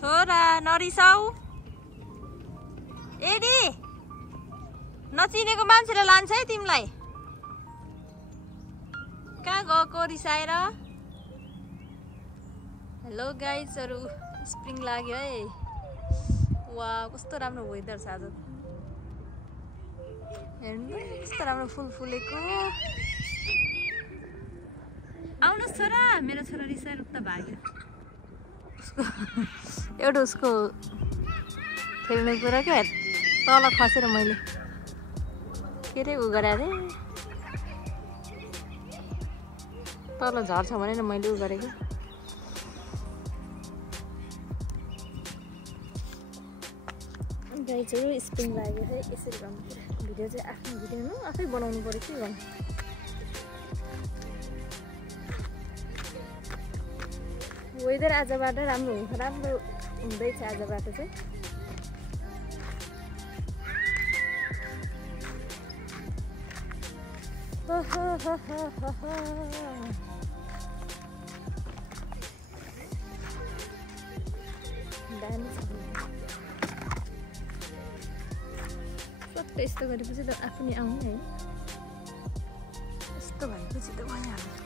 छोरा नरिसाउ एडी नचिनेको मान्छेले लान्छ है तिमीलाई कहाँ गएको रिसाएर हेलो गाइजहरु स्प्रिङ लाग्यो है वाह कस्तो राम्रो वेदर छ आज हेर्नु कस्तो राम्रो फुल फुलेको आउनुहोस् छोरा मेरो छोरा रिसाएर उता भाग्यो उसको एउटा उसको खेल्ने कुरा क्या तल खसेर मैले के रे उ गरे रे तल झर्छ भनेर मैले उ गरेको गाइजहरु स्प्रिङ लाग्यो है यसरी गर्नु भिडियो चाहिँ आफ्नो भिडियो नु आफै बनाउनु पर्यो के गर्नु वेदर आजबाट राम्रो हुँदैछ आजबाट चाहिँ सबै यस्तो गरेपछि त आफै आउने है यस्तो भएपछि त भइहाल्छ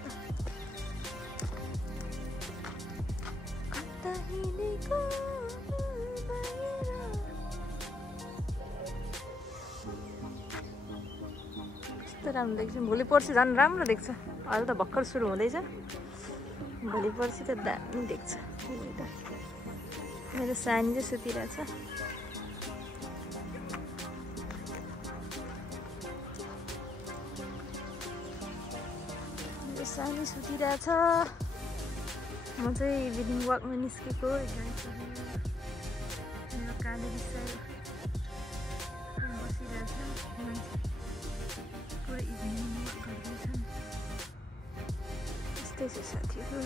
कस्तो राम्रो देख्छ भोलि पर्सि झन् राम्रो देख्छ अहिले त भर्खर सुरु हुँदैछ भोलि पर्सि त दामी देख्छ मेरो सानी चाहिँ सुतिरहेछ मेरो सानी सुतिरहेछ म चाहिँ इभिनिङ वाकमा निस्केको मेरो काले रिसाएर बसिरहेछ पुरा इभिनिङ वाक गर्दैछन् यस्तै छ साथीहरू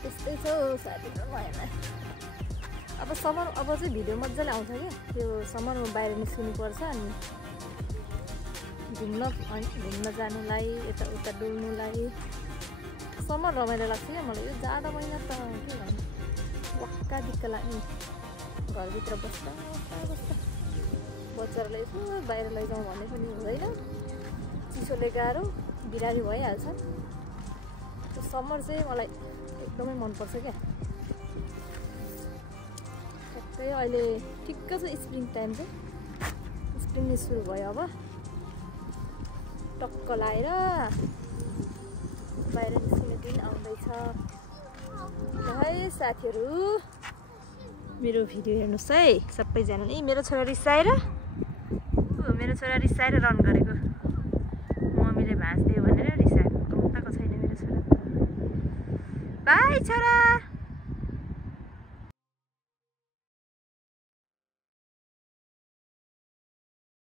त्यस्तै छ साथीहरू भएन अब समर अब चाहिँ भिडियो मजाले आउँछ क्या त्यो समरमा बाहिर निस्किनु पर्छ अनि घुम्न जानुलाई यता डुल्नुलाई समर रमाइलो लाग्छ क्या मलाई यो जाडो महिना त के भन्नु वाक्का दिक्क लाग्ने घरभित्र बस्दा बच्चाहरूलाई यसो बाहिर लैजाउँ भन्ने पनि हुँदैन चिसोले गाह्रो बिरामी भइहाल्छ त्यो समर चाहिँ मलाई एकदमै मनपर्छ क्या ठ्याक्कै अहिले ठिक्क छ स्प्रिङ टाइम चाहिँ स्प्रिङ सुरु भयो अब टक्क लाएर बाहिर निस्किने दिन आउँदैछ है साथीहरू मेरो भिडियो हेर्नुहोस् है सबैजनाले मेरो छोरा रिसाएर रन गरेको मम्मीले भाँच्दियो भनेर रिसाएको कताको छैन मेरो छोरा बाई छोरा